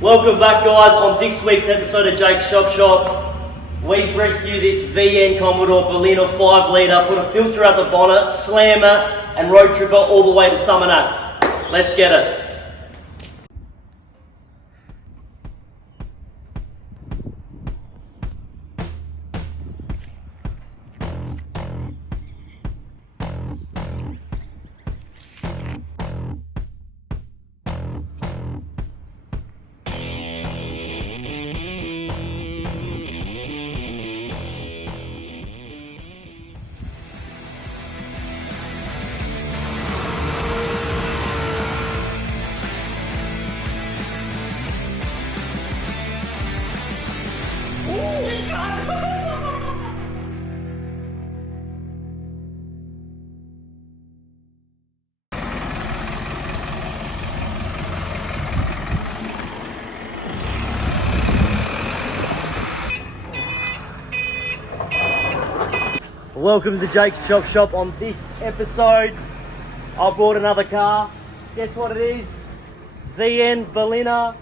Welcome back, guys. On this week's episode of Jake's Shop, we rescue this VN Berlina 5 litre, put a filter out the bonnet, slam it, and road trip it all the way to Summernats. Let's get it. Welcome to Jake's Shop. On this episode, I brought another car. Guess what it is? VN BERLINA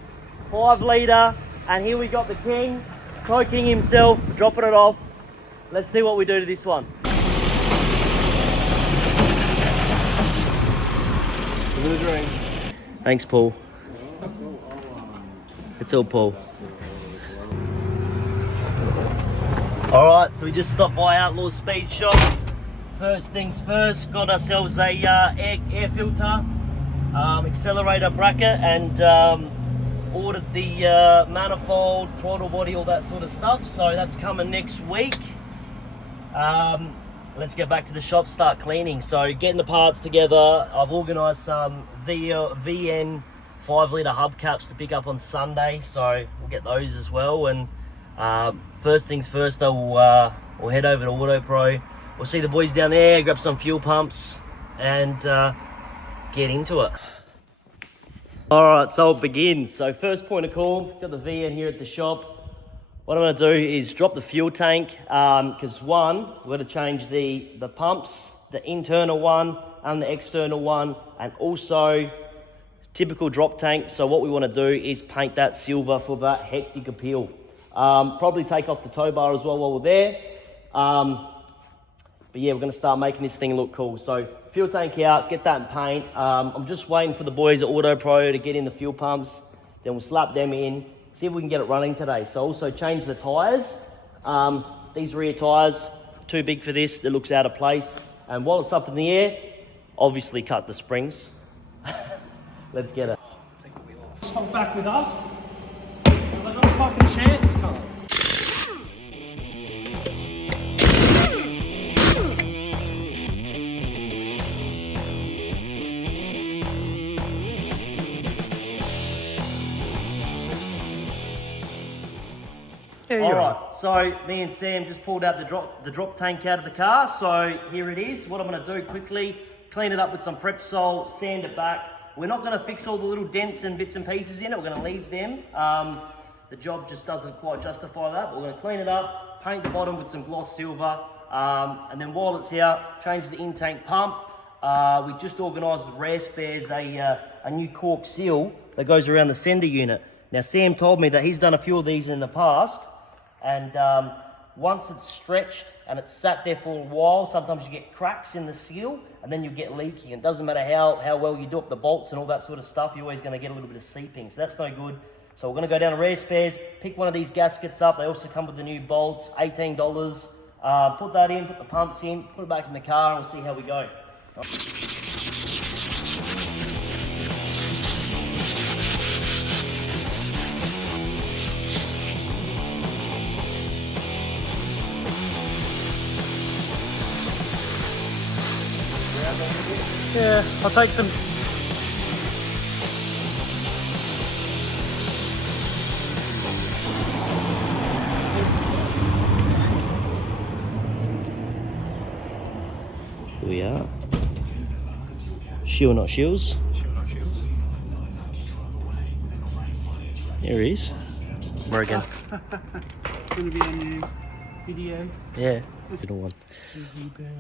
5 litre, and here we got the king, Pro King himself, dropping it off. Let's see what we do to this one. Thanks, Paul. It's all Paul. Alright, so we just stopped by Outlaw's Speed Shop. First things first, got ourselves a air filter, accelerator bracket, and ordered the manifold, throttle body, all that sort of stuff. So that's coming next week. Let's get back to the shop, start cleaning. So getting the parts together. I've organised some VN 5 litre hubcaps to pick up on Sunday, so we'll get those as well. And first things first, though, we'll head over to Auto Pro. We'll see the boys down there, grab some fuel pumps, and get into it. All right, so it begins. So first point of call, got the VN here at the shop. What I'm going to do is drop the fuel tank, because one, we're going to change the pumps, the internal one and the external one, and also typical drop tank. So what we want to do is paint that silver for that hectic appeal. Probably take off the tow bar as well while we're there. But yeah, we're going to start making this thing look cool. So fuel tank out, get that in paint. I'm just waiting for the boys at Auto Pro to get in the fuel pumps. Then we'll slap them in, see if we can get it running today. So also change the tyres. These rear tyres, too big for this. It looks out of place. And while it's up in the air, obviously cut the springs. Let's get it. Stop back with us. Because I got a fucking chance, cunt. Alright, so me and Sam just pulled out the drop tank out of the car. So here it is. What I'm going to do quickly, clean it up with some Prepsol, sand it back. We're not going to fix all the little dents and bits and pieces in it. We're going to leave them. The job just doesn't quite justify that. But we're going to clean it up, paint the bottom with some gloss silver, and then while it's out, change the in-tank pump. We just organised with Rare Spares a new cork seal that goes around the sender unit. Now Sam told me that he's done a few of these in the past, and once it's stretched and it's sat there for a while, sometimes you get cracks in the seal and then you get leaking. It doesn't matter how well you do up the bolts and all that sort of stuff, you're always going to get a little bit of seeping, so that's no good. So we're going to go down to Rare Spares, pick one of these gaskets up. They also come with the new bolts, $18. Put that in, put the pumps in, put it back in the car, and we'll see how we go. Yeah, I'll take some. Here we are. Shield, not shields. Here he is. Where again? Gonna be a new video. Yeah. Little one.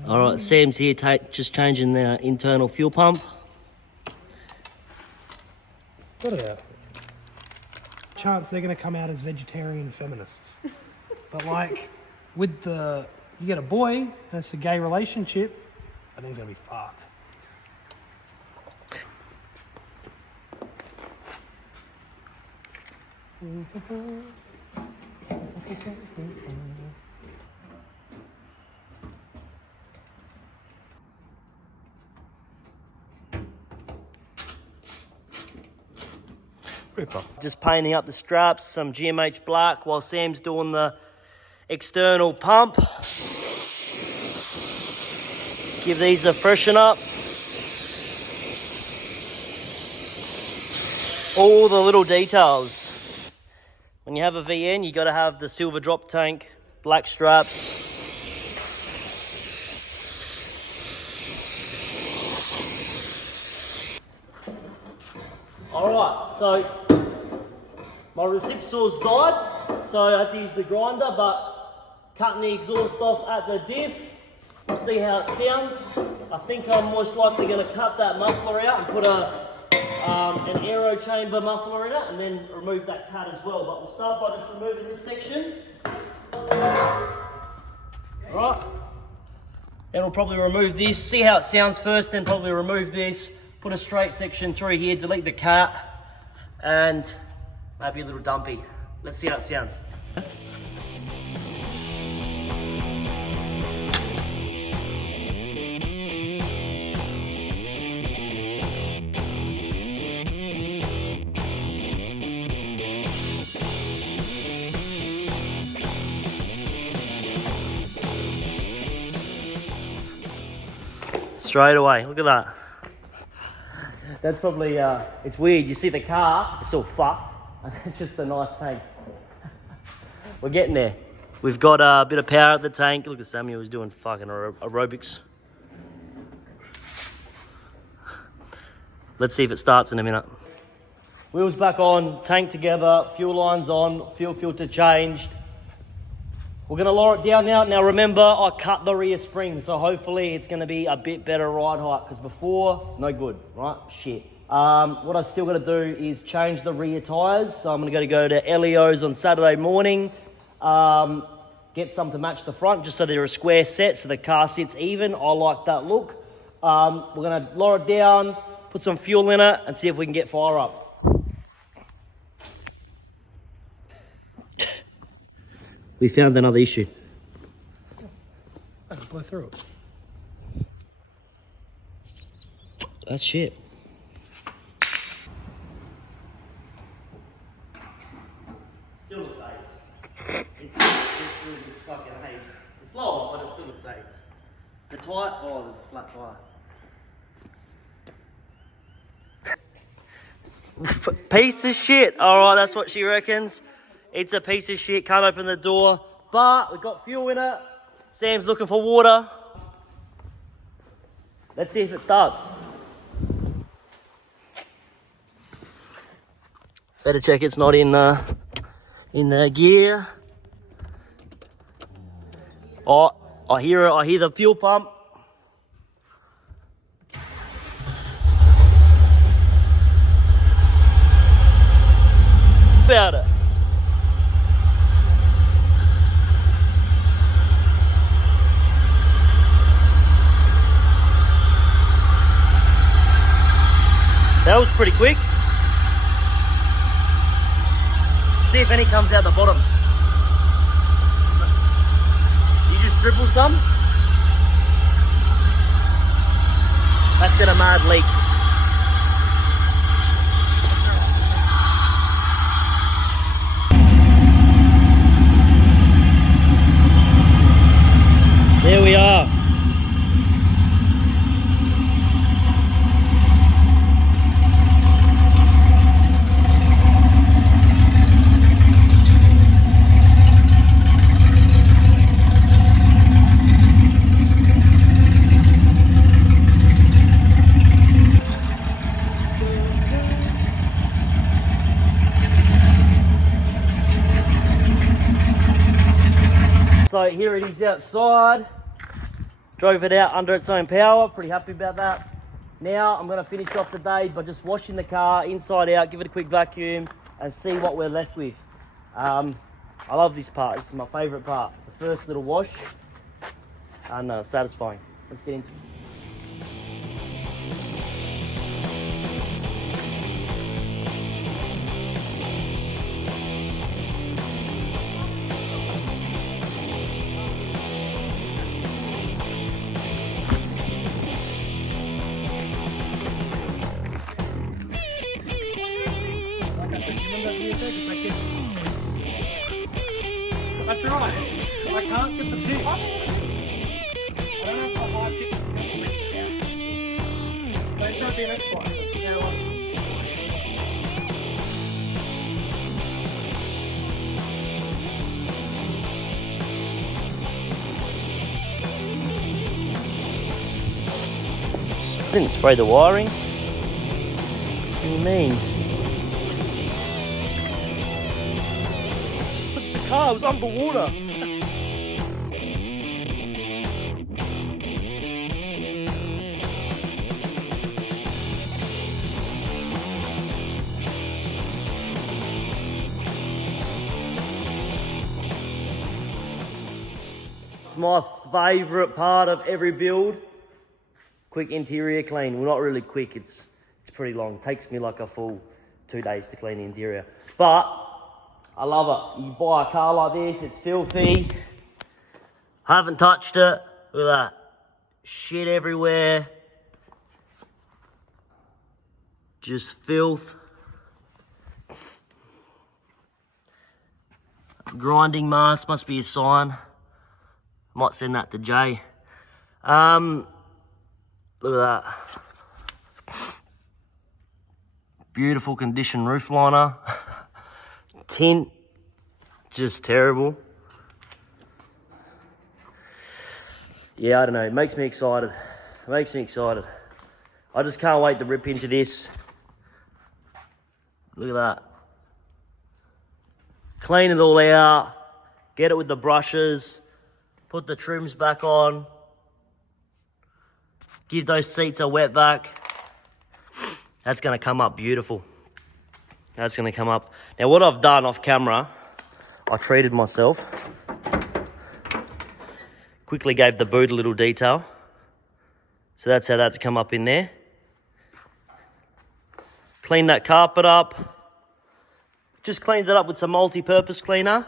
Alright, Sam's here just changing the internal fuel pump. What about? chance they're going to come out as vegetarian feminists. But like, with the, you get a boy and it's a gay relationship, I think it's going to be fucked. Just painting up the straps, some GMH black while Sam's doing the external pump. Give these a freshen up. All the little details. When you have a VN, you got to have the silver drop tank, black straps. Alright, so my recip saw's died, so I had to use the grinder, but cutting the exhaust off at the diff. We'll see how it sounds. I think I'm most likely going to cut that muffler out and put an aero chamber muffler in it, and then remove that cut as well. But we'll start by just removing this section. Alright, and we'll probably remove this, see how it sounds first, then probably remove this, put a straight section through here, delete the cut, and maybe a little dumpy. Let's see how it sounds. Straight away, look at that. That's probably, it's weird. You see the car, it's all fucked. It's just a nice tank. We're getting there. We've got a bit of power at the tank. Look at Samuel, he's doing fucking aerobics. Let's see if it starts in a minute. Wheels back on, tank together, fuel lines on, fuel filter changed. We're gonna lower it down now. Now remember, I cut the rear spring, so hopefully it's gonna be a bit better ride height, because before, no good, right? Shit. What I still gotta do is change the rear tires. So I'm gonna go to Elio's on Saturday morning, get some to match the front, just so they're a square set, so the car sits even. I like that look. We're gonna lower it down, put some fuel in it, and see if we can get fire up. We found another issue. I just blow through it. That's shit. Still looks 8. It's fucking 8. It's lower, but it still looks 8. The tyre, oh, there's a flat tyre. Piece of shit. Alright, that's what she reckons. It's a piece of shit, can't open the door, but we've got fuel in it. Sam's looking for water. Let's see if it starts. Better check it's not in the gear. Oh, I hear it. I hear the fuel pump. About it. That was pretty quick. See if any comes out the bottom. You just dribble some. That's got a mad leak. There we are. So here it is outside. Drove it out under its own power, pretty happy about that. Now I'm gonna finish off the day by just washing the car inside out, give it a quick vacuum, and see what we're left with. I love this part. This is my favourite part. The first little wash, and satisfying. Let's get into it. I tried. I can't get the pitch. I don't know if I high pitch it. So show BMX bikes. That's an hour. Didn't spray the wiring. What do you mean? The car was underwater. It's my favourite part of every build. Quick interior clean. Well, not really quick, it's pretty long. It takes me like a full 2 days to clean the interior. But I love it. You buy a car like this, it's filthy. I haven't touched it. Look at that. Shit everywhere. Just filth. Grinding mask must be a sign. Might send that to Jay. Look at that. Beautiful condition roof liner. Tint, just terrible. Yeah, I don't know, it makes me excited. It makes me excited. I just can't wait to rip into this. Look at that. Clean it all out, get it with the brushes, put the trims back on, give those seats a wet vac. That's gonna come up beautiful. That's gonna come up. Now what I've done off camera, I treated myself. Quickly gave the boot a little detail. So that's how that's come up in there. Clean that carpet up. Just cleaned it up with some multi-purpose cleaner.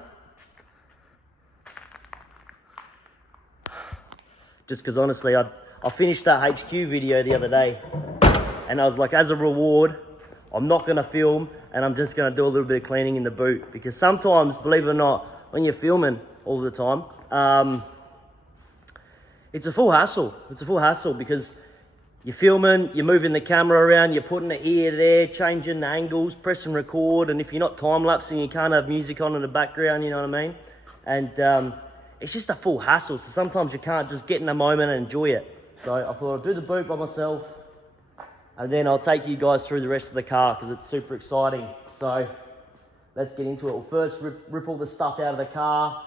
Just because honestly, I finished that HQ video the other day. And I was like, as a reward, I'm not going to film and I'm just going to do a little bit of cleaning in the boot. Because sometimes, believe it or not, when you're filming all the time, it's a full hassle. It's a full hassle because you're filming, you're moving the camera around, you're putting it here, there, changing the angles, pressing record. And if you're not time-lapsing, you can't have music on in the background, you know what I mean? And it's just a full hassle. So sometimes you can't just get in a moment and enjoy it. So I thought I'd do the boot by myself. And then I'll take you guys through the rest of the car because it's super exciting. So let's get into it. We'll first rip all the stuff out of the car.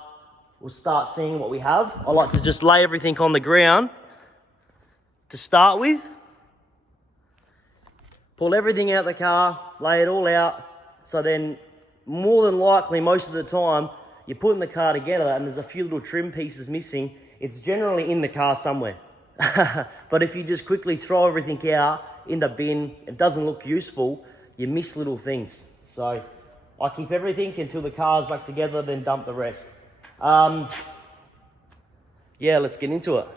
We'll start seeing what we have. I like to just lay everything on the ground to start with. Pull everything out of the car, lay it all out. So then more than likely, most of the time, you're putting the car together and there's a few little trim pieces missing. It's generally in the car somewhere. But if you just quickly throw everything out in the bin, it doesn't look useful, you miss little things. So I keep everything until the car's back together, then dump the rest. Yeah, let's get into it.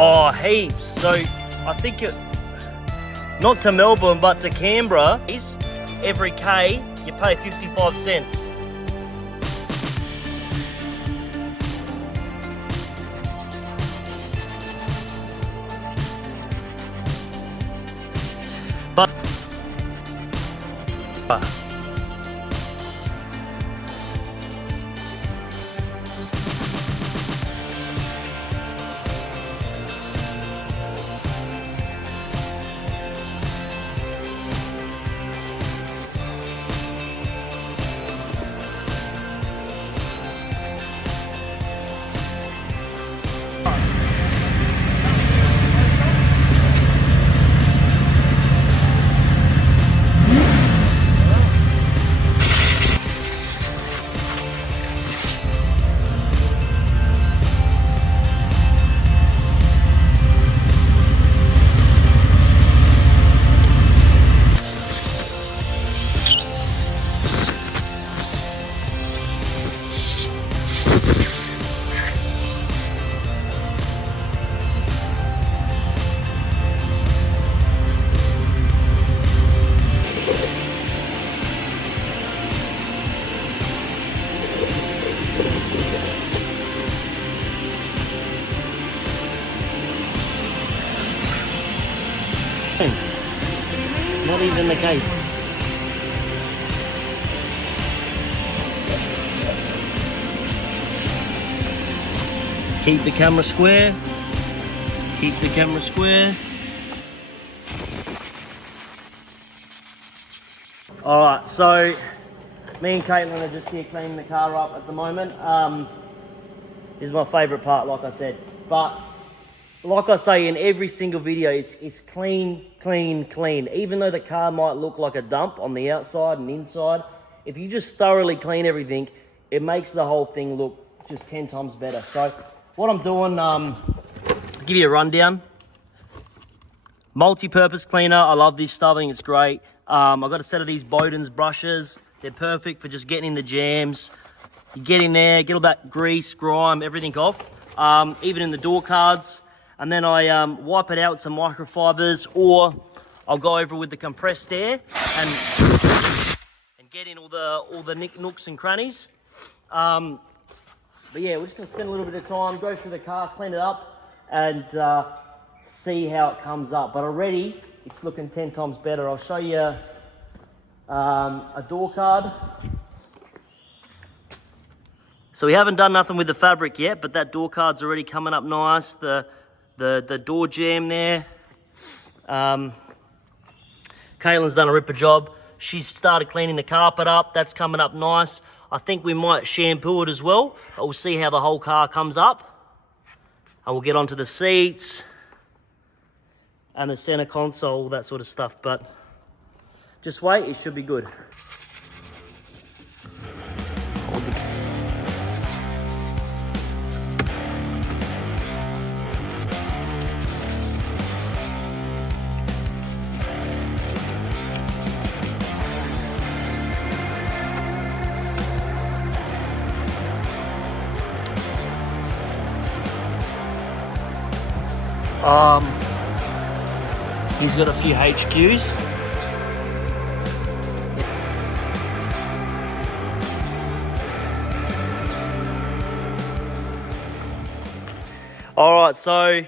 Oh, heaps. So I think not to Melbourne, but to Canberra, every K you pay 55 cents. But not even the case. Keep the camera square. Keep the camera square. Alright, so me and Caitlin are just here cleaning the car up at the moment. This is my favourite part, like I said. But like I say in every single video, it's clean, clean, clean. Even though the car might look like a dump on the outside and inside, if you just thoroughly clean everything, it makes the whole thing look just 10 times better. So what I'm doing, I'll give you a rundown. Multi-purpose cleaner, I love this stuff, I think it's great. I've got a set of these Bowden's brushes. They're perfect for just getting in the jams. You get in there, get all that grease, grime, everything off. Even in the door cards. And then I wipe it out with some microfibers, or I'll go over with the compressed air and get in all the nooks and crannies. But yeah, we're just gonna spend a little bit of time, go through the car, clean it up, and see how it comes up. But already it's looking 10 times better. I'll show you a door card. So we haven't done nothing with the fabric yet, but that door card's already coming up nice. The door jamb there. Caitlin's done a ripper job. She's started cleaning the carpet up. That's coming up nice. I think we might shampoo it as well, but we'll see how the whole car comes up. And we'll get onto the seats and the center console, all that sort of stuff. But just wait, it should be good. He's got a few HQs. All right, so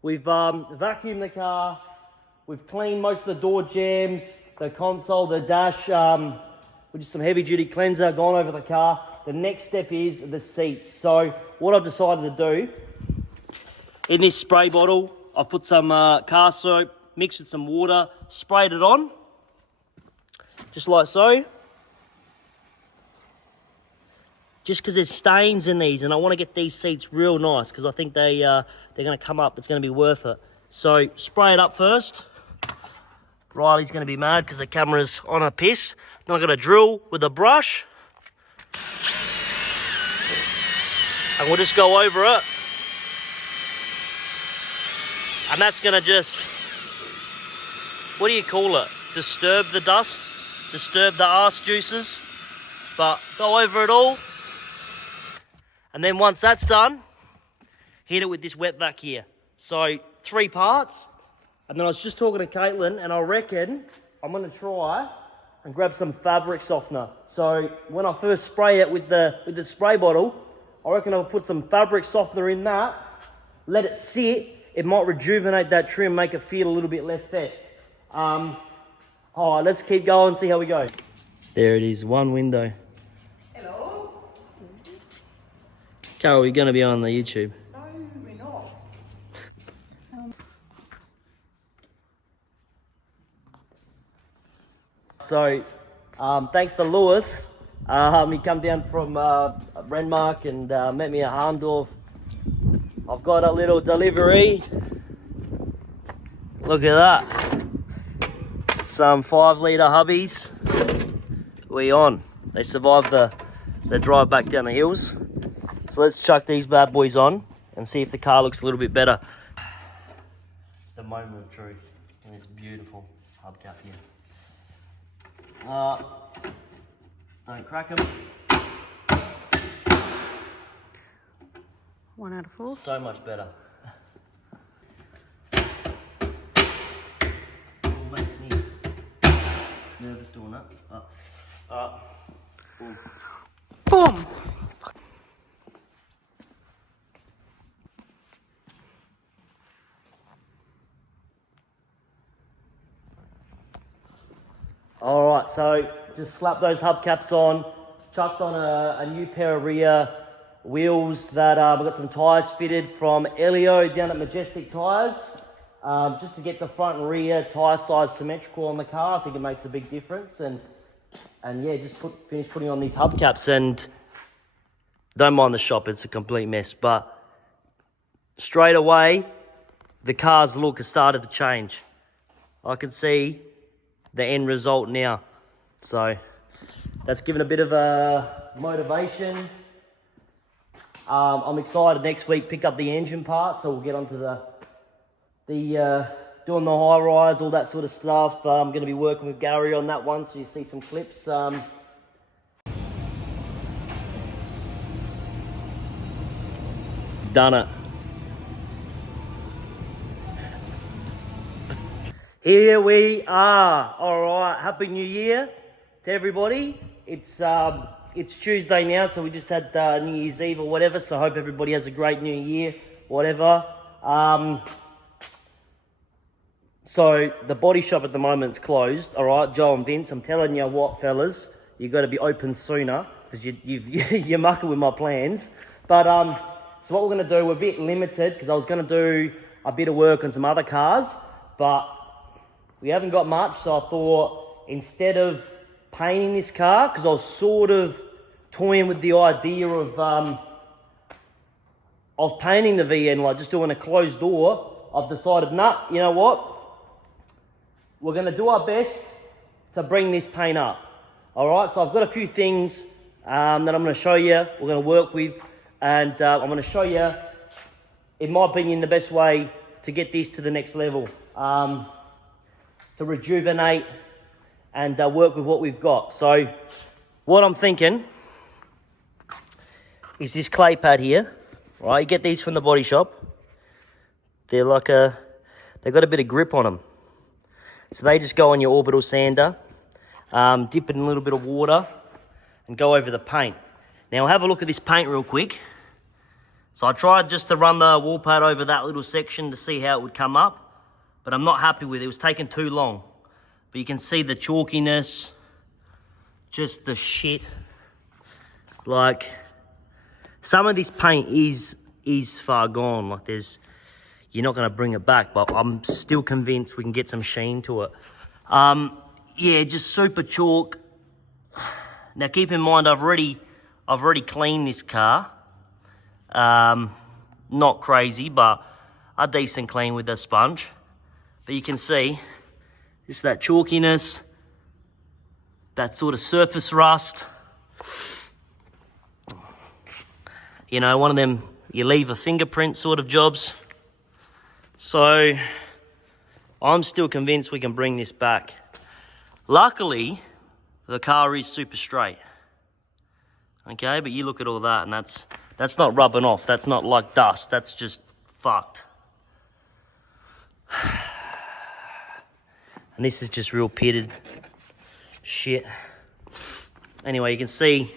we've vacuumed the car. We've cleaned most of the door jambs, the console, the dash, with just some heavy duty cleanser gone over the car. The next step is the seats. So what I've decided to do, in this spray bottle, I've put some car soap, mixed with some water, sprayed it on, just like so. Just because there's stains in these, and I want to get these seats real nice, because I think they're going to come up. It's going to be worth it. So spray it up first. Riley's going to be mad because the camera's on a piss. Then I'm going to drill with a brush, and we'll just go over it. And that's going to just, what do you call it? Disturb the dust, disturb the arse juices. But go over it all. And then once that's done, hit it with this wet vac here. So 3 parts. And then I was just talking to Caitlin, and I reckon I'm gonna try and grab some fabric softener. So when I first spray it with the spray bottle, I reckon I'll put some fabric softener in that, let it sit. It might rejuvenate that trim, make it feel a little bit less fest. All right, let's keep going, see how we go. There it is, one window. Hello? Carol, you're gonna be on the YouTube. No, we're not. So, thanks to Lewis, he come down from Renmark and met me at Harmdorf. I've got a little delivery. Look at that. Some 5-litre hubbies. We on. They survived the drive back down the hills. So let's chuck these bad boys on and see if the car looks a little bit better. The moment of truth in this beautiful hubcap here. Don't crack them. 1 out of 4. So much better. Makes me nervous doing that. Boom. Boom! All right, so just slap those hubcaps on, chucked on a new pair of rear wheels that we've got some tyres fitted from Elio down at Majestic Tyres, just to get the front and rear tyre size symmetrical on the car. I think it makes a big difference, and yeah, just finish putting on these hubcaps, and don't mind the shop, it's a complete mess, but straight away the car's look has started to change. I can see the end result now, so that's given a bit of a motivation. I'm excited next week pick up the engine part, so we'll get onto the doing the high rise, all that sort of stuff. I'm going to be working with Gary on that one, so you see some clips. He's done it. Here we are. All right, Happy New Year to everybody. It's Tuesday now, so we just had New Year's Eve or whatever, so I hope everybody has a great New Year, whatever. So the body shop at the moment's closed, all right, Joe and Vince, I'm telling you what, fellas, you've got to be open sooner, because you're mucking with my plans. But so what we're going to do, we're a bit limited, because I was going to do a bit of work on some other cars, but we haven't got much, so I thought instead of painting this car, because I was sort of toying with the idea of painting the VN, like just doing a closed door, I've decided, nah, you know what? We're going to do our best to bring this paint up. All right, so I've got a few things that I'm going to show you, we're going to work with, and I'm going to show you, in my opinion, the best way to get this to the next level. To rejuvenate and work with what we've got. So what I'm thinking is this clay pad here, right? You get these from the body shop. They're like they've got a bit of grip on them. So they just go on your orbital sander, dip it in a little bit of water and go over the paint. Now have a look at this paint real quick. So I tried just to run the wall pad over that little section to see how it would come up, but I'm not happy with it. It was taking too long. But you can see the chalkiness, just the shit. Like, some of this paint is far gone. Like you're not gonna bring it back, but I'm still convinced we can get some sheen to it. Yeah, just super chalk. Now keep in mind, I've already cleaned this car. Not crazy, but a decent clean with a sponge. But you can see just that chalkiness, that sort of surface rust. You know, one of them you leave a fingerprint sort of jobs. So I'm still convinced we can bring this back. Luckily, the car is super straight. Okay, but you look at all that and that's That's not rubbing off. That's not like dust. That's just fucked. And this is just real pitted shit. Anyway, you can see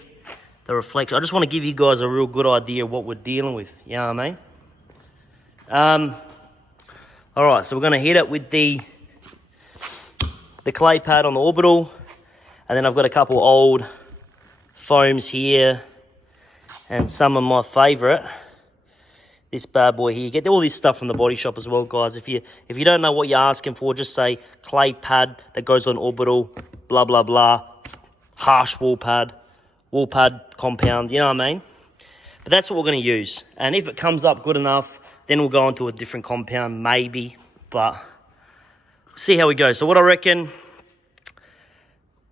the reflection. I just want to give you guys a real good idea of what we're dealing with. You know what I mean? All right, so we're going to hit it with the clay pad on the orbital. And then I've got a couple old foams here. And some of my favourite. This bad boy here. You get all this stuff from the body shop as well, guys. If you don't know what you're asking for, just say clay pad that goes on orbital, blah, blah, blah. Harsh wall pad compound, you know what I mean? But that's what we're going to use. And if it comes up good enough, then we'll go on to a different compound, maybe. But see how we go. So what I reckon,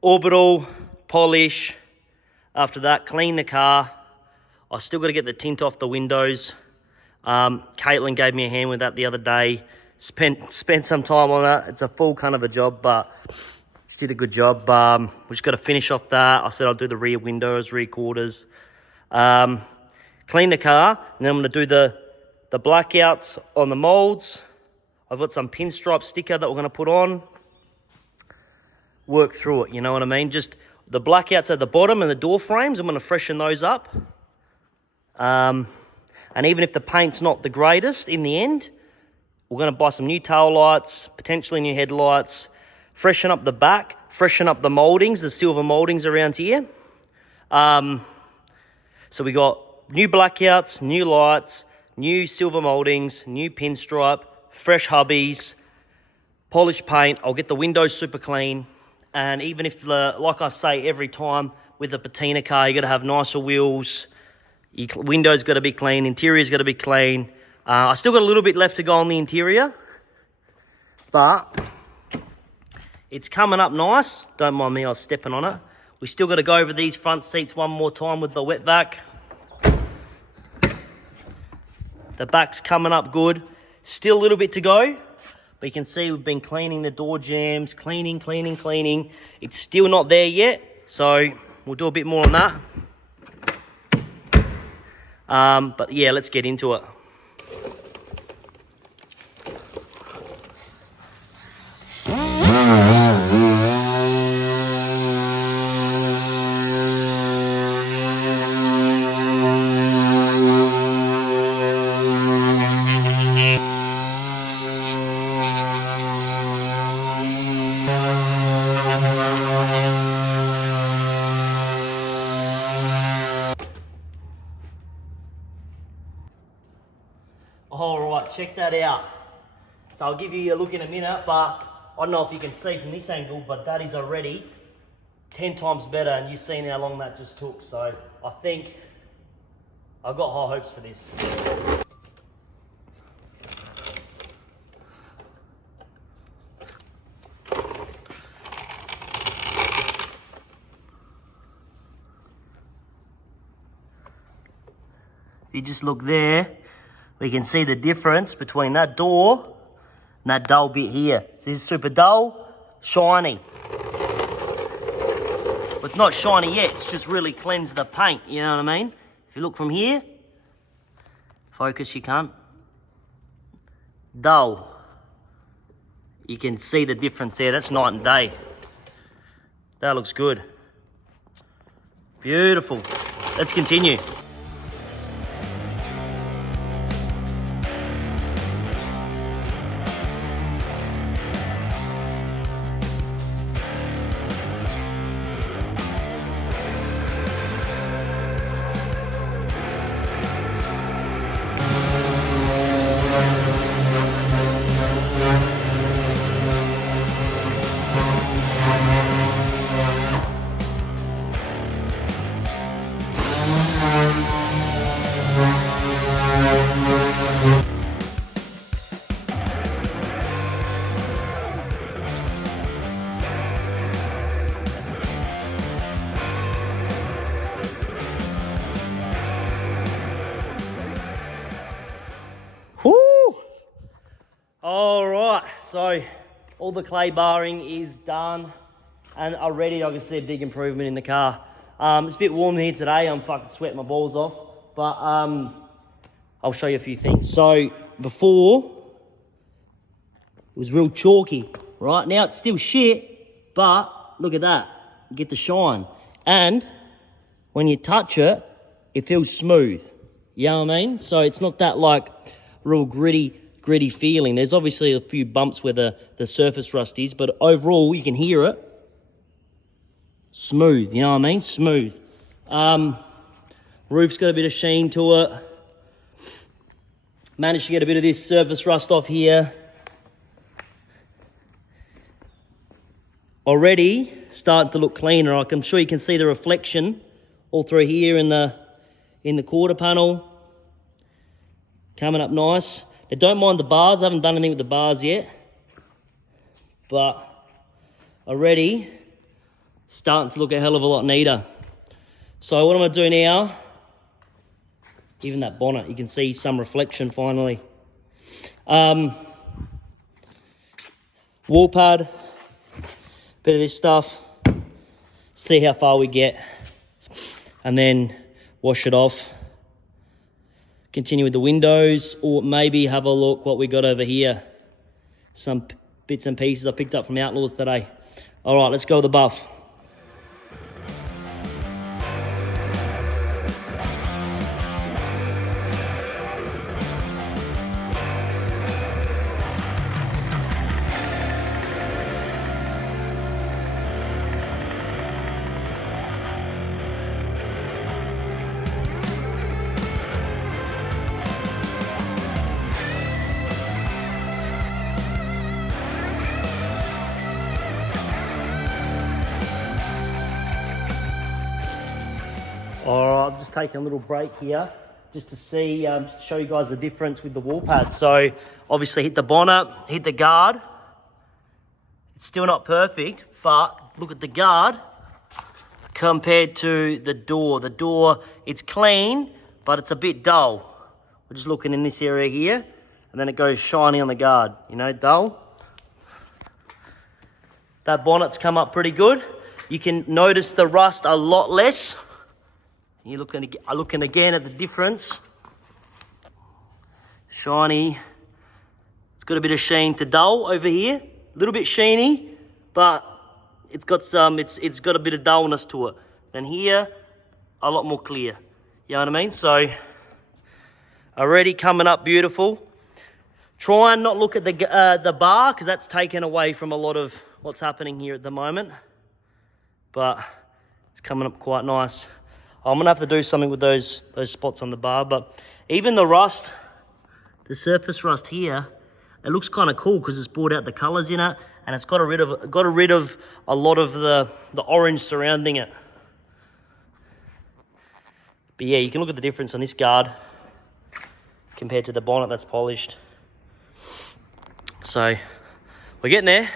orbital, polish. After that, clean the car. I still got to get the tint off the windows. Caitlin gave me a hand with that the other day. Spent some time on that. It's a full kind of a job, but she did a good job. We just got to finish off that. I said I'll do the rear windows, rear quarters. Clean the car, and then I'm going to do the blackouts on the molds. I've got some pinstripe sticker that we're going to put on. Work through it, you know what I mean? Just the blackouts at the bottom and the door frames, I'm going to freshen those up. And even if the paint's not the greatest in the end, we're going to buy some new tail lights, potentially new headlights, freshen up the back, freshen up the mouldings, the silver mouldings around here. So we got new blackouts, new lights, new silver mouldings, new pinstripe, fresh hubbies, polished paint. I'll get the windows super clean. And even if, like I say every time, with the Patina car, you got to have nicer wheels. Your windows got to be clean. Interior's got to be clean. I still got a little bit left to go on the interior, but it's coming up nice. Don't mind me, I was stepping on it. We still got to go over these front seats one more time with the wet vac. The back's coming up good. Still a little bit to go. But you can see we've been cleaning the door jambs, cleaning. It's still not there yet, so we'll do a bit more on that. But yeah, let's get into it. Alright, check that out. So I'll give you a look in a minute, but I don't know if you can see from this angle, but that is already 10 times better, and you've seen how long that just took. So I think I've got high hopes for this. If you just look there, we can see the difference between that door and that dull bit here. So this is super dull, shiny. Well, it's not shiny yet, it's just really cleansed the paint, you know what I mean? If you look from here, focus you can't. Dull. You can see the difference there, that's night and day. That looks good. Beautiful. Let's continue. Alright, so all the clay barring is done, and already I can see a big improvement in the car. It's a bit warm here today, I'm fucking sweating my balls off. but I'll show you a few things. So before, it was real chalky, right? Now it's still shit, but look at that. You get the shine. And when you touch it, it feels smooth. You know what I mean? So it's not that like real gritty feeling. There's obviously a few bumps where the surface rust is, but overall you can hear it. Smooth, you know what I mean? Smooth. Roof's got a bit of sheen to it. Managed to get a bit of this surface rust off here. Already starting to look cleaner. I'm sure you can see the reflection all through here in the quarter panel. Coming up nice. Now don't mind the bars. I haven't done anything with the bars yet. But already starting to look a hell of a lot neater. So what I'm going to do now, even that bonnet, you can see some reflection finally. Wall pad, bit of this stuff, see how far we get, and then wash it off. Continue with the windows, or maybe have a look what we got over here. Some bits and pieces I picked up from Outlaws today. All right, let's go with the buff. All right, I'm just taking a little break here just to see, just to show you guys the difference with the wall pad. So obviously hit the bonnet, hit the guard. It's still not perfect, but look at the guard compared to the door. The door, it's clean, but it's a bit dull. We're just looking in this area here, and then it goes shiny on the guard, you know, dull. That bonnet's come up pretty good. You can notice the rust a lot less. You're looking again at the difference. Shiny. It's got a bit of sheen to dull over here. A little bit sheeny, but it's got a bit of dullness to it. And here, a lot more clear. You know what I mean? So, already coming up beautiful. Try and not look at the bar, because that's taken away from a lot of what's happening here at the moment. But it's coming up quite nice. I'm going to have to do something with those spots on the bar, but even the rust, the surface rust here, it looks kind of cool because it's brought out the colours in it, and it's got rid of a lot of the orange surrounding it. But yeah, you can look at the difference on this guard compared to the bonnet that's polished. So we're getting there.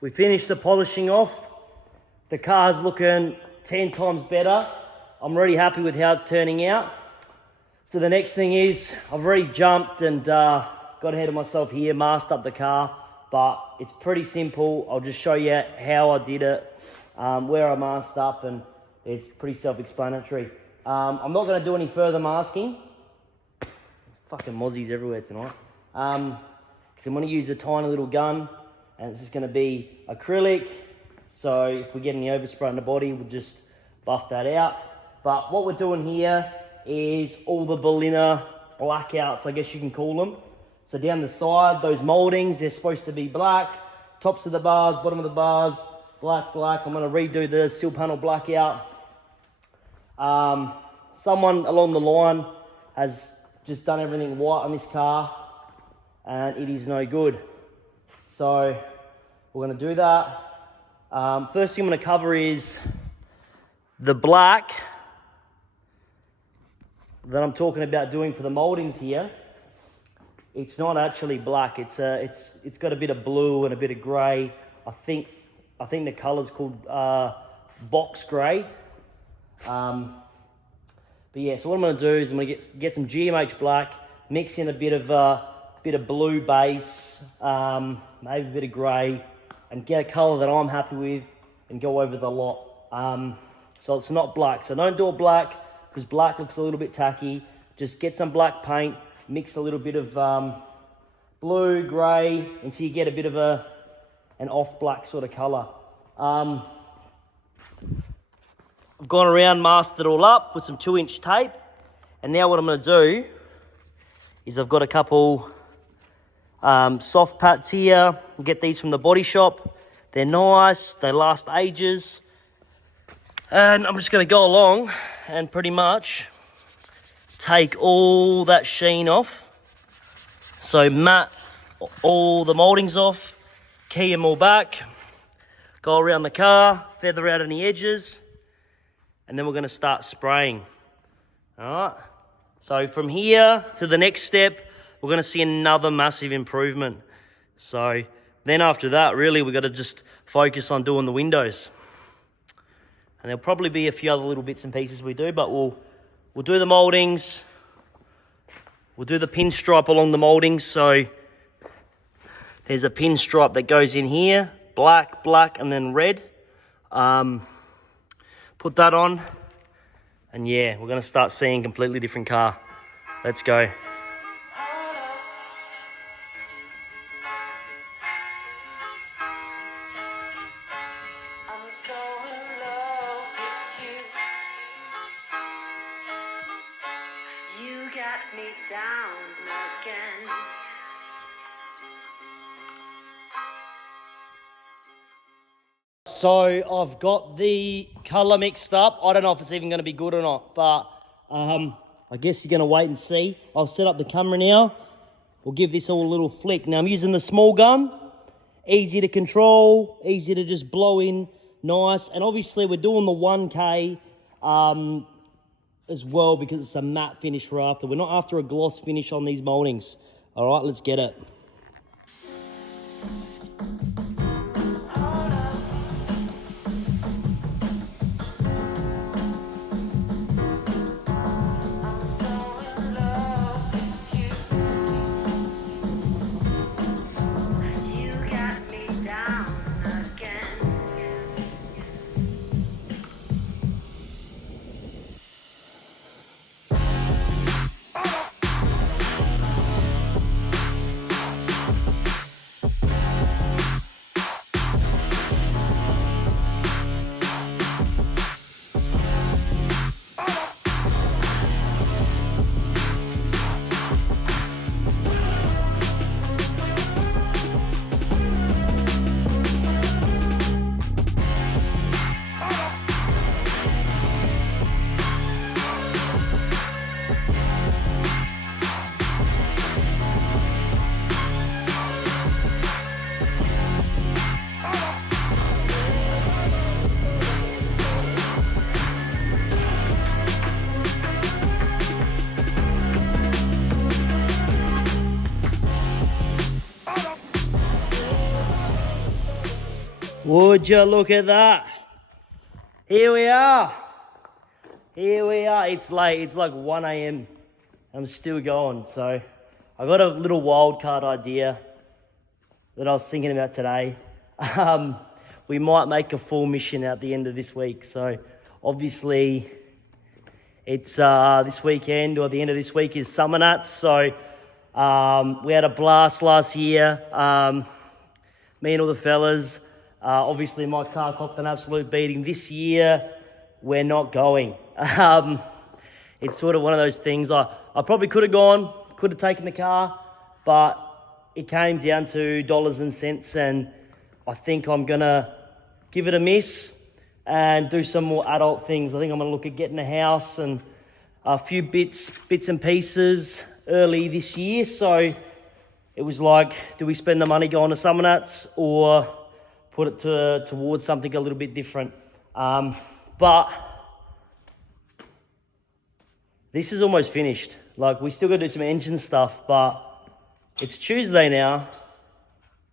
We finished the polishing off. The car's looking 10 times better. I'm really happy with how it's turning out. So the next thing is, I've already jumped and got ahead of myself here, masked up the car, but it's pretty simple. I'll just show you how I did it, where I masked up, and it's pretty self-explanatory. I'm not gonna do any further masking. Fucking mozzies everywhere tonight. Because I'm gonna use a tiny little gun, and it's just going to be acrylic, so if we get any overspray on the body, we'll just buff that out. But what we're doing here is all the Berlina blackouts, I guess you can call them. So down the side, those mouldings, they're supposed to be black. Tops of the bars, bottom of the bars, black. I'm going to redo the sill panel blackout. Someone along the line has just done everything white on this car, and it is no good. So we're going to do that. First thing I'm going to cover is the black that I'm talking about doing for the moldings here, it's not actually black. It's got a bit of blue and a bit of grey. I think the colour's called box grey. But yeah, so what I'm going to do is I'm going to get some GMH black, mix in a bit of blue base, maybe a bit of grey, and get a colour that I'm happy with and go over the lot. So it's not black. So don't do a black because black looks a little bit tacky. Just get some black paint, mix a little bit of blue, grey, until you get a bit of an off black sort of colour. I've gone around, masked it all up with some 2-inch tape. And now what I'm going to do is I've got a couple soft pats here. Get these from the body shop. They're nice, they last ages. And I'm just going to go along and pretty much take all that sheen off. So mat all the mouldings off, key them all back, go around the car, feather out any edges, and then we're going to start spraying. All right. So from here to the next step, we're going to see another massive improvement. So then after that, really, we've got to just focus on doing the windows. And there'll probably be a few other little bits and pieces we do, but we'll do the mouldings. We'll do the pinstripe along the mouldings. So there's a pinstripe that goes in here, black, and then red. Put that on. And yeah, we're going to start seeing a completely different car. Let's go. So I've got the colour mixed up. I don't know if it's even going to be good or not, but I guess you're going to wait and see. I'll set up the camera now. We'll give this all a little flick. Now I'm using the small gun. Easy to control, easy to just blow in, nice. And obviously we're doing the 1K as well because it's a matte finish we're after. We're not after a gloss finish on these mouldings. All right, let's get it. Would you look at that? Here we are. Here we are. It's late. It's like 1 a.m. I'm still going. So I got a little wild card idea that I was thinking about today. We might make a full mission at the end of this week. So obviously it's this weekend or the end of this week is Summernats. So we had a blast last year. Me and all the fellas. Obviously, my car copped an absolute beating. This year, we're not going. It's sort of one of those things. I probably could have gone, could have taken the car, but it came down to dollars and cents, and I think I'm going to give it a miss and do some more adult things. I think I'm going to look at getting a house and a few bits and pieces early this year. So it was like, do we spend the money going to Summernats or put it towards something a little bit different? But This is almost finished. Like, we still got to do some engine stuff, but it's Tuesday now.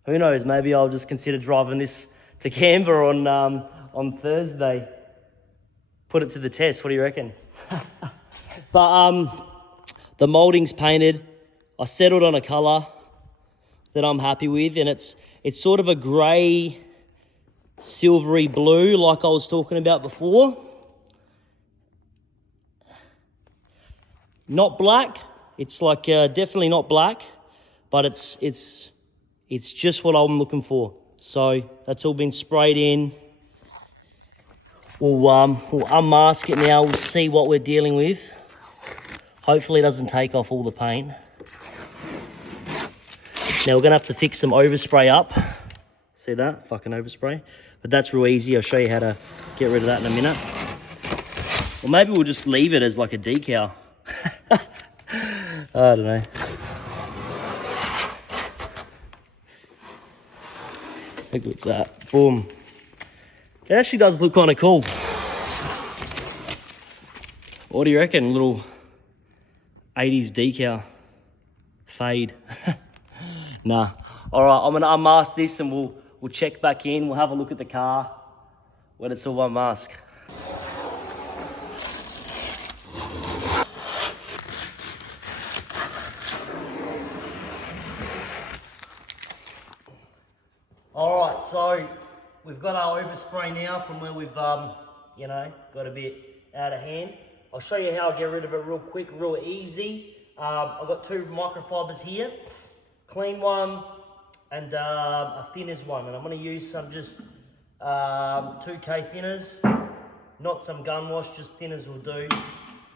Who knows? Maybe I'll just consider driving this to Canberra on Thursday. Put it to the test. What do you reckon? But the moulding's painted. I settled on a colour that I'm happy with, and it's sort of a grey, silvery blue, like I was talking about before. Not black. It's like definitely not black, but it's just what I'm looking for. So that's all been sprayed in. We'll unmask it now. We'll see what we're dealing with. Hopefully it doesn't take off all the paint. Now we're gonna have to fix some overspray up. See that? Fucking overspray. But that's real easy. I'll show you how to get rid of that in a minute. Or maybe we'll just leave it as like a decal. I don't know. Look what's that. Boom. It actually does look kind of cool. What do you reckon? A little 80s decal. Fade. Nah. All right, I'm going to unmask this and we'll check back in. We'll have a look at the car when it's all unmasked. All right, so we've got our overspray now from where we've, you know, got a bit out of hand. I'll show you how I get rid of it real quick, real easy. I've got 2 microfibers here, clean one and a thinners one. And I'm gonna use some just 2K thinners, not some gun wash, just thinners will do.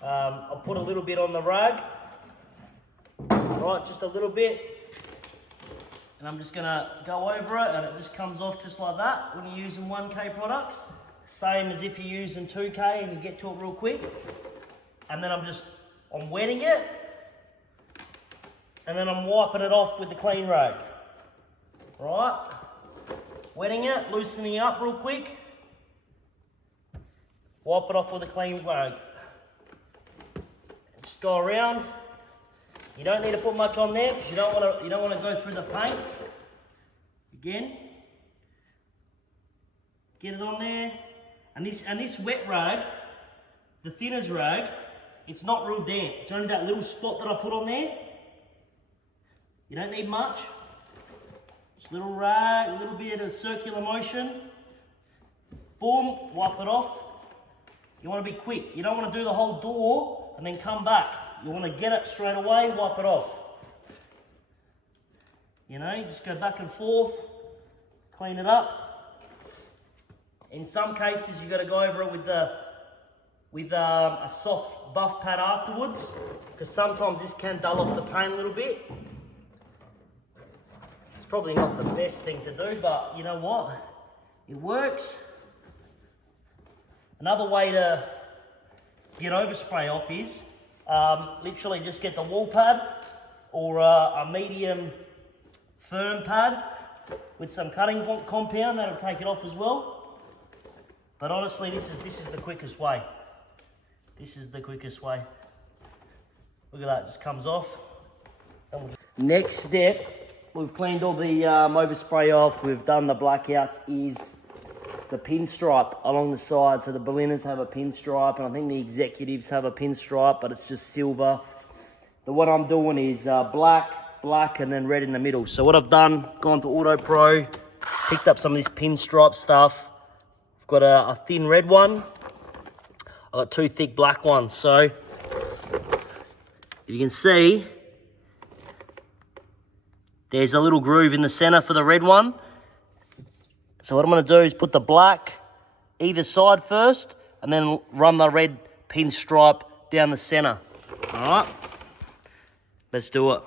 I'll put a little bit on the rag, right, just a little bit. And I'm just gonna go over it and it just comes off just like that when you're using 1K products. Same as if you're using 2K and you get to it real quick. And then I'm wetting it. And then I'm wiping it off with the clean rag. Right? Wetting it, loosening it up real quick. Wipe it off with a clean rag. Just go around. You don't need to put much on there because you don't want to go through the paint. Again, get it on there, and this wet rag, the thinners rag, it's not real damp. It's only that little spot that I put on there. You don't need much. Just a little rag, a little bit of circular motion. Boom, wipe it off. You want to be quick. You don't want to do the whole door and then come back. You want to get it straight away, wipe it off. You know, just go back and forth, clean it up. In some cases, you've got to go over it with a soft buff pad afterwards, because sometimes this can dull off the paint a little bit. It's probably not the best thing to do, but you know what? It works. Another way to get overspray off is literally just get the wall pad or a medium firm pad with some cutting compound. That'll take it off as well. But honestly, this is the quickest way. This is the quickest way. Look at that, it just comes off. Next step, we've cleaned all the overspray off. We've done the blackouts. Is the pinstripe along the side. So the Berlinas have a pinstripe, and I think the executives have a pinstripe, but it's just silver. The what I'm doing is black, and then red in the middle. So what I've done, gone to Auto Pro, picked up some of this pinstripe stuff. I've got a thin red one. I've got 2 thick black ones. So if you can see, there's a little groove in the center for the red one. So what I'm going to do is put the black either side first and then run the red pinstripe down the center. All right, let's do it.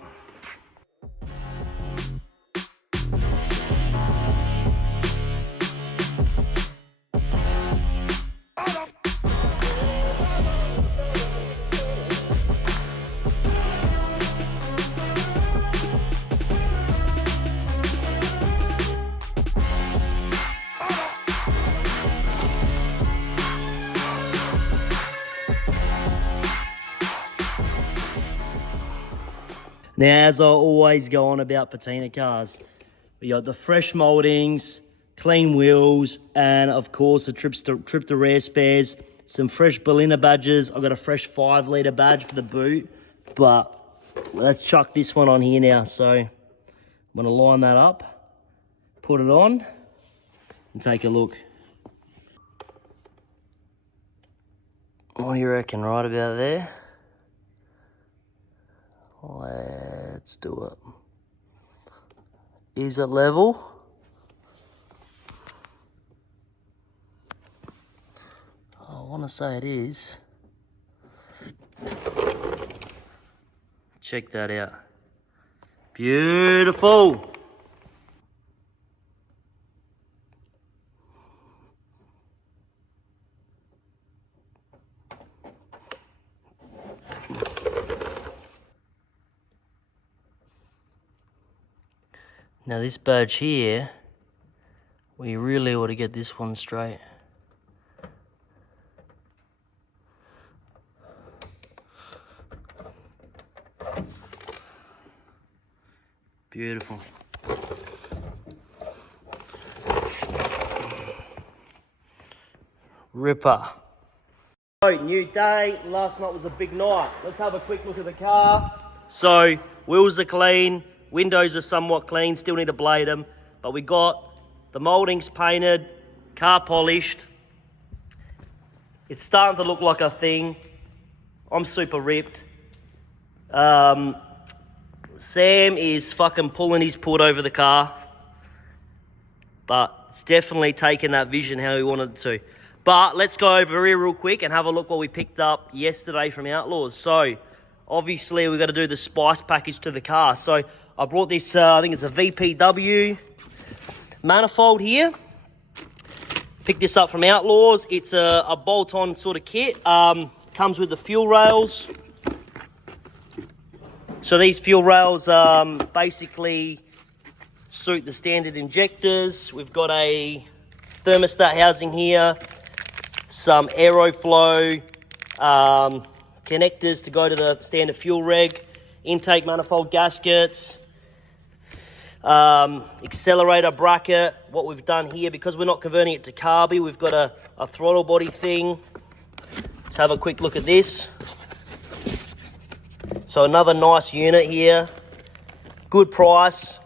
Now, as I always go on about Patina cars, we got the fresh mouldings, clean wheels, and of course the trip to rare spares, some fresh Berliner badges. I've got a fresh 5 litre badge for the boot, but let's chuck this one on here now. So I'm gonna line that up, put it on, and take a look. What do you reckon right about there? Let's do it. Is it level? I want to say it is. Check that out. Beautiful. Now this badge here, we really ought to get this one straight. Beautiful. Ripper. So, new day. Last night was a big night. Let's have a quick look at the car. So, wheels are clean. Windows are somewhat clean, still need to blade them. But we got the mouldings painted, car polished. It's starting to look like a thing. I'm super ripped. Sam is fucking pulling his put over the car. But it's definitely taken that vision how he wanted it to. But let's go over here real quick and have a look what we picked up yesterday from Outlaws. So, obviously, we've got to do the spice package to the car. So, I brought this, I think it's a VPW manifold here. Picked this up from Outlaws. It's a bolt-on sort of kit. Comes with the fuel rails. So these fuel rails basically suit the standard injectors. We've got a thermostat housing here. Some aeroflow connectors to go to the standard fuel reg. Intake manifold gaskets. Accelerator bracket. What we've done here, because we're not converting it to carby, we've got a throttle body thing. Let's have a quick look at this. So another nice unit here. Good price.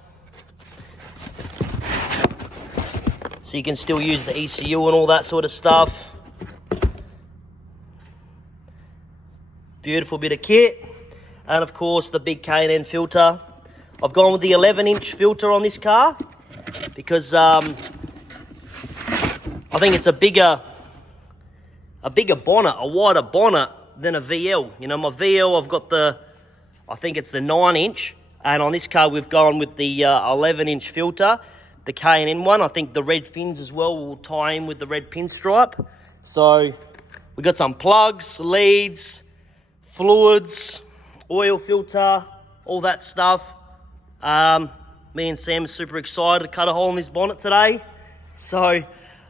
So you can still use the ECU and all that sort of stuff. Beautiful bit of kit. And of course the big K&N filter. I've gone with the 11-inch filter on this car because I think it's a bigger bonnet, a wider bonnet than a VL. You know, my VL, I've got I think it's the 9-inch, and on this car we've gone with the 11-inch filter. The K&N one, I think the red fins as well will tie in with the red pinstripe. So we've got some plugs, leads, fluids, oil filter, all that stuff. Me and Sam are super excited to cut a hole in this bonnet today. So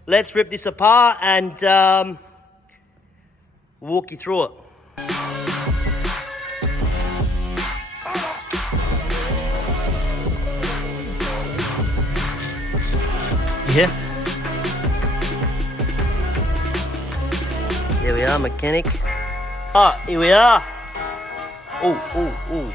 let's rip this apart and walk you through it. Yeah. Here we are, mechanic. Ah, here we are. Oh.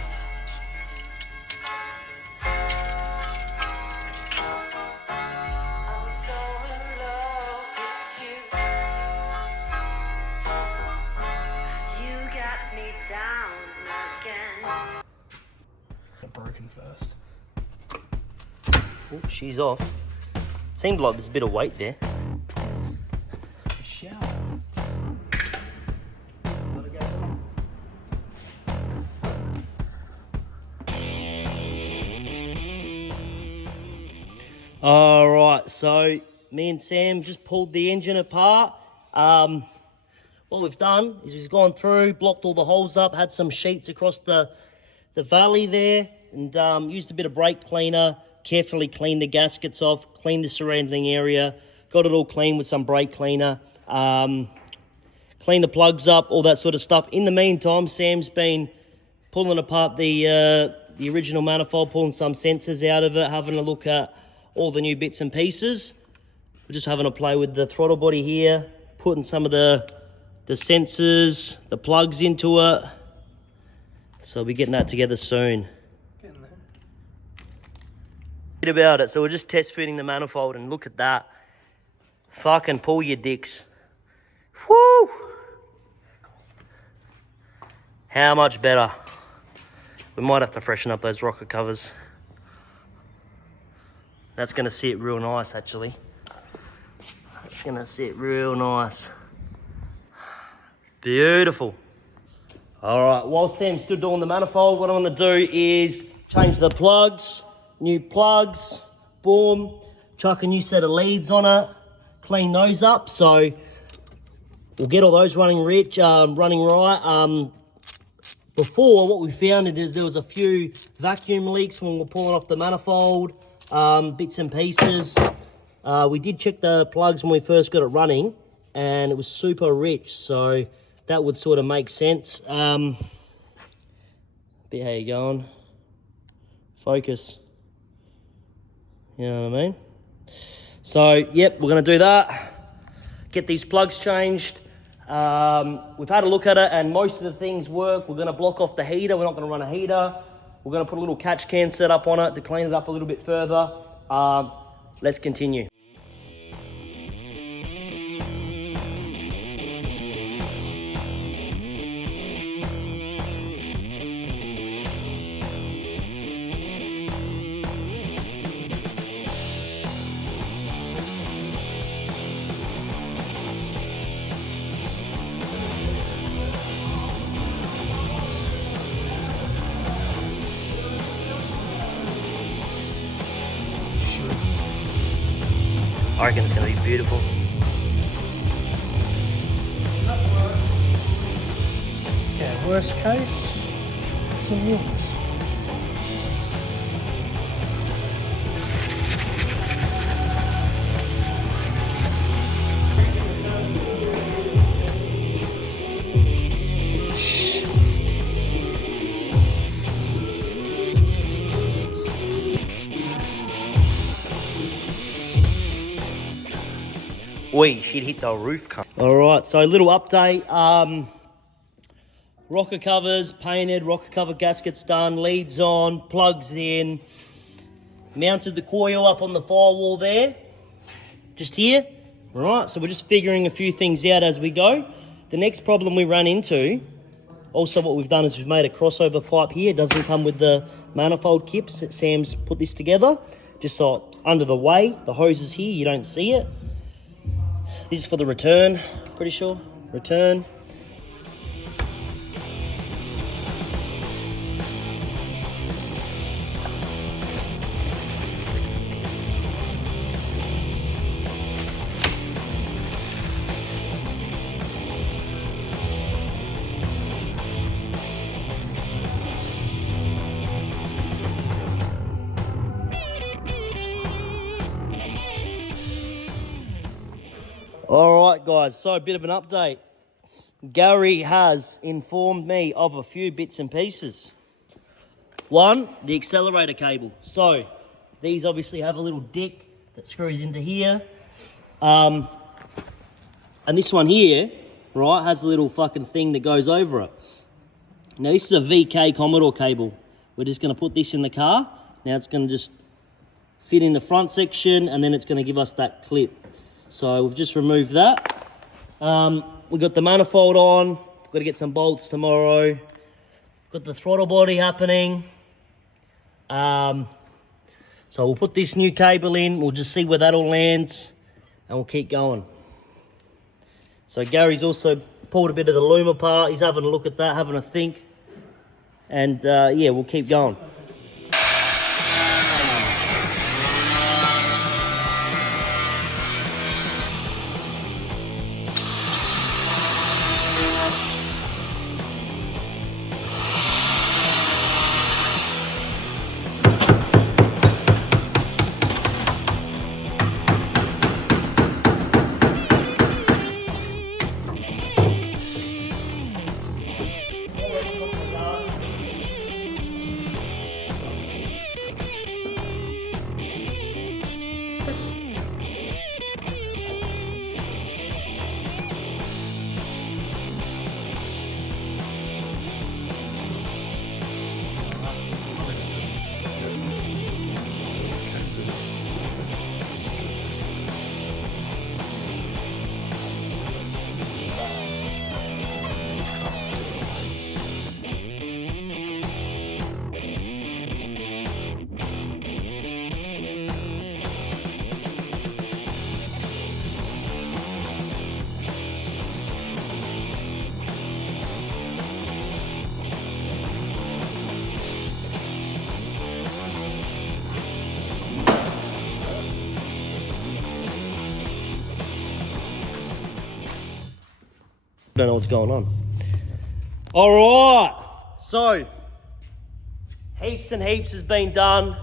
Broken first. Oh, she's off. Seemed like there's a bit of weight there. Shower. All right, so me and Sam just pulled the engine apart. What we've done is we've gone through, blocked all the holes up, had some sheets across the valley there, and used a bit of brake cleaner, carefully cleaned the gaskets off, cleaned the surrounding area, got it all clean with some brake cleaner, cleaned the plugs up, all that sort of stuff. In the meantime, Sam's been pulling apart the the original manifold, pulling some sensors out of it, having a look at all the new bits and pieces. We're just having a play with the throttle body here, putting some of the sensors, the plugs into it. So we'll be getting that together soon. Getting there. Bit about it. So we're just test fitting the manifold, and look at that. Fucking pull your dicks. Woo! How much better? We might have to freshen up those rocker covers. That's gonna sit real nice, actually. It's gonna sit real nice. Beautiful. All right, while Sam's still doing the manifold, what I'm gonna do is change the plugs, new plugs, boom, chuck a new set of leads on it, clean those up, so we'll get all those running right. Before, what we found is there was a few vacuum leaks when we were pulling off the manifold, bits and pieces. We did check the plugs when we first got it running, and it was super rich, so that would sort of make sense. Bit how you going? Focus. You know what I mean? So, yep, we're gonna do that. Get these plugs changed. We've had a look at it, and most of the things work. We're going to block off the heater. We're not going to run a heater. We're going to put a little catch can set up on it to clean it up a little bit further. Let's continue. I reckon it's going to be beautiful. Yeah, worst case, it's a yes. Oi, she'd hit the roof. All right, so a little update. Rocker covers painted, rocker cover gaskets done, leads on, plugs in. Mounted the coil up on the firewall there, just here. All right, so we're just figuring a few things out as we go. The next problem we run into, also what we've done is we've made a crossover pipe here. It doesn't come with the manifold kits. Sam's put this together, just so it's under the way. The hose is here, you don't see it. This is for the return, pretty sure. Return. All right, guys, so a bit of an update. Gary has informed me of a few bits and pieces. One, the accelerator cable. So these obviously have a little dick that screws into here. And this one here, right, has a little fucking thing that goes over it. Now this is a VK Commodore cable. We're just gonna put this in the car. Now it's gonna just fit in the front section, and then it's gonna give us that clip. So we've just removed that. We've got the manifold on. We've got to get some bolts tomorrow. Got the throttle body happening. So we'll put this new cable in. We'll just see where that all lands, and we'll keep going. So Gary's also pulled a bit of the loom apart. He's having a look at that, having a think. And yeah, we'll keep going. Don't know what's going on. All right, so heaps and heaps has been done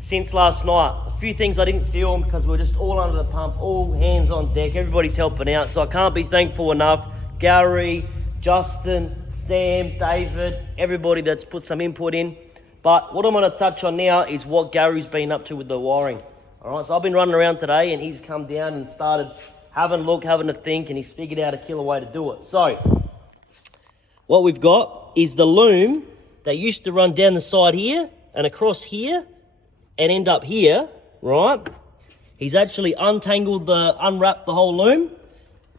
since last night. A few things I didn't film because we're just all under the pump, all hands on deck. Everybody's helping out, so I can't be thankful enough. Gary, Justin, Sam, David, everybody that's put some input in. But what I'm going to touch on now is what Gary's been up to with the wiring. All right, so I've been running around today and he's come down and started having a look, having a think, and he's figured out a killer way to do it. So what we've got is the loom that used to run down the side here and across here and end up here, right? He's actually unwrapped the whole loom,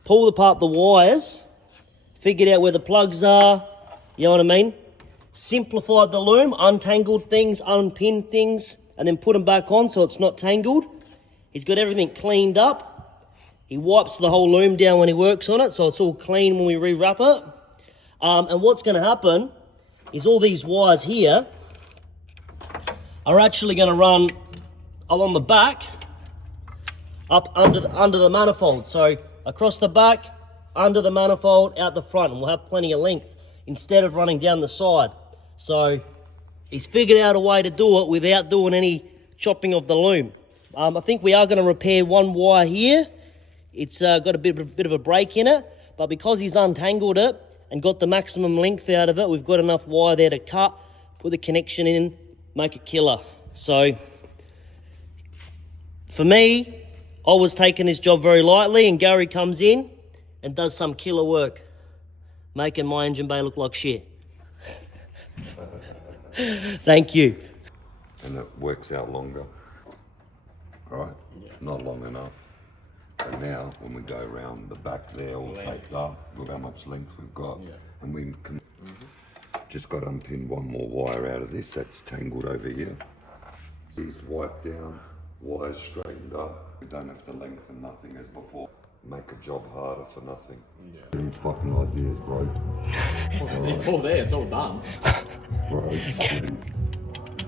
pulled apart the wires, figured out where the plugs are, you know what I mean? Simplified the loom, untangled things, unpinned things, and then put them back on so it's not tangled. He's got everything cleaned up. He wipes the whole loom down when he works on it so it's all clean when we rewrap it. And what's going to happen is all these wires here are actually going to run along the back up under the manifold. So across the back, under the manifold, out the front, and we'll have plenty of length instead of running down the side. So he's figured out a way to do it without doing any chopping of the loom. I think we are going to repair one wire here. It's got a bit of a break in it, but because he's untangled it and got the maximum length out of it, we've got enough wire there to cut, put the connection in, make a killer. So for me, I was taking this job very lightly, and Gary comes in and does some killer work, making my engine bay look like shit. Thank you. And it works out longer, right? Not long enough. And now, when we go around the back there, all taped up, look how much length we've got. And we can just got to unpin one more wire out of this that's tangled over here. These wiped down, wires straightened up. We don't have to lengthen nothing as before. Make a job harder for nothing. Any fucking ideas, bro? It's all there, it's all done. Bro,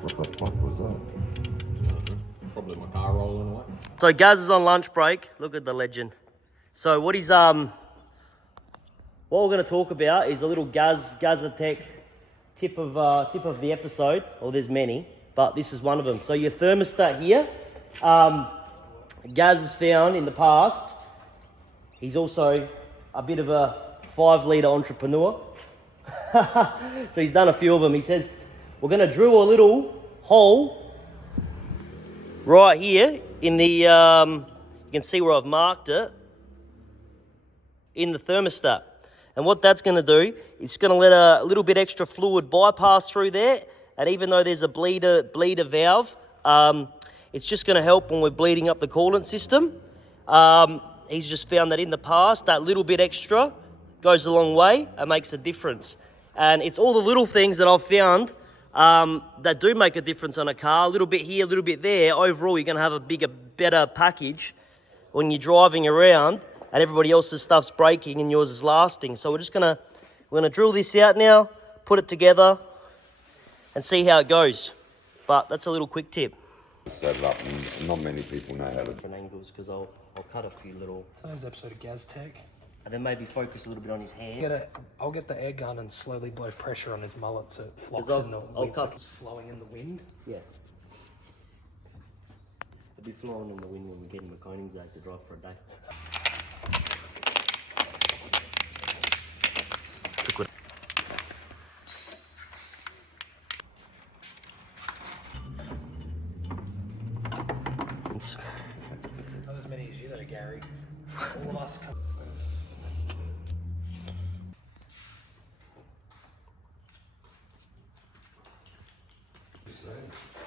what the fuck was that? Probably my car rolling away. So Gaz is on lunch break. Look at the legend. So what we're going to talk about is a little Gazatech tip of the episode. Well, there's many, but this is one of them. So your thermostat here, Gaz has found in the past. He's also a bit of a 5-litre entrepreneur. So he's done a few of them. He says, we're going to drill a little hole right here in the, you can see where I've marked it, in the thermostat. And what that's going to do, it's going to let a little bit extra fluid bypass through there. And even though there's a bleeder valve, it's just going to help when we're bleeding up the coolant system. He's just found that in the past, that little bit extra goes a long way and makes a difference. And it's all the little things that I've found that do make a difference on a car. A little bit here, a little bit there. Overall, you're going to have a bigger, better package when you're driving around and everybody else's stuff's breaking and yours is lasting. So we're gonna drill this out now, put it together, and see how it goes. But that's a little quick tip. Set it up, and not many people know how to. Different angles, because I'll cut a few little, Today's episode of Gaztech. and then maybe focus a little bit on his hand. I'll get the air gun and slowly blow pressure on his mullet so it flops I'll- in the I'll wind. cut- Like it's flowing in the wind. Yeah. It'll be flowing in the wind when we get him a Koenigsegg to drive for a day. Not as many as you though, Gary. All of us come.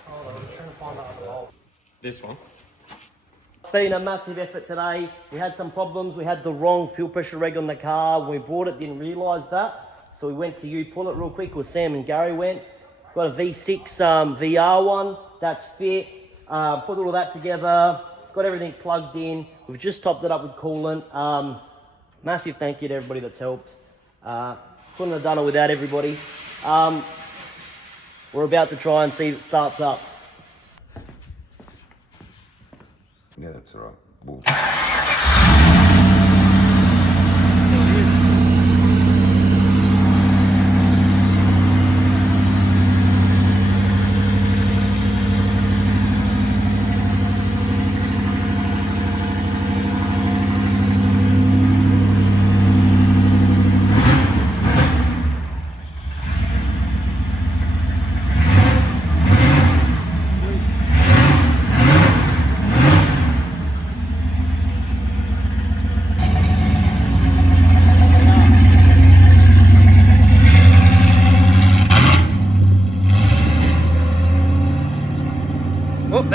Hold on, I'm trying to find that other hole. This one. It's been a massive effort today. We had some problems. We had the wrong fuel pressure reg on the car. When we bought it, didn't realise that. So we went to you, pull it real quick, or Sam and Gary went. Got a V6 VR one, that's fit. Put all that together, got everything plugged in. We've just topped it up with coolant. Massive thank you to everybody that's helped. Couldn't have done it without everybody. We're about to try and see if it starts up. Yeah, that's all right. We'll... It is.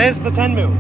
There's the 10 mil.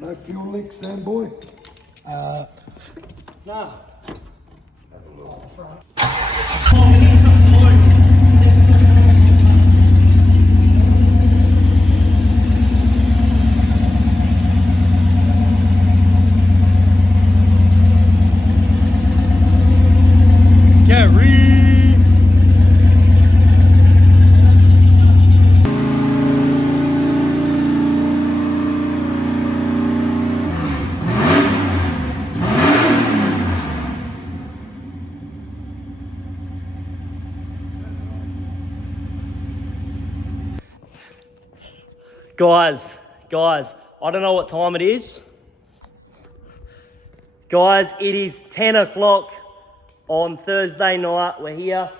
No fuel leaks, Sam boy? No. Gary. Guys, I don't know what time it is. Guys, it is 10 o'clock on Thursday night. We're here.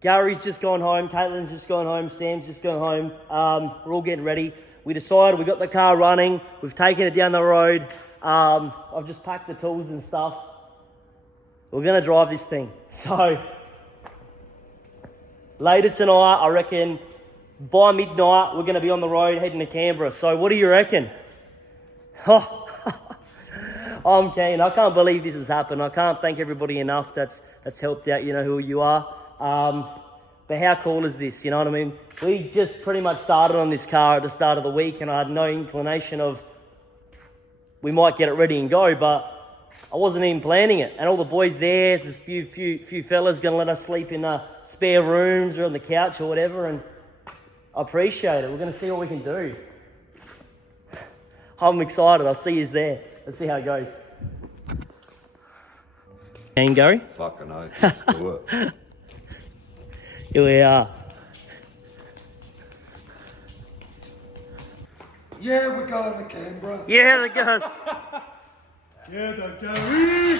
Gary's just gone home. Caitlin's just gone home. Sam's just gone home. We're all getting ready. We decided we got the car running. We've taken it down the road. I've just packed the tools and stuff. We're going to drive this thing. So, later tonight, I reckon, by midnight, we're going to be on the road heading to Canberra. So what do you reckon? Oh, I'm keen. I can't believe this has happened. I can't thank everybody enough that's helped out. You know who you are. But how cool is this? You know what I mean? We just pretty much started on this car at the start of the week, and I had no inclination of we might get it ready and go, but I wasn't even planning it. And all the boys there's a few fellas going to let us sleep in the spare rooms or on the couch or whatever, and I appreciate it. We're going to see what we can do. I'm excited. I'll see you there. Let's see how it goes. And Gary? Fucking oath, let's do it. Here we are. Yeah, we're going to Canberra. Yeah, the guys. Yeah, the Gary.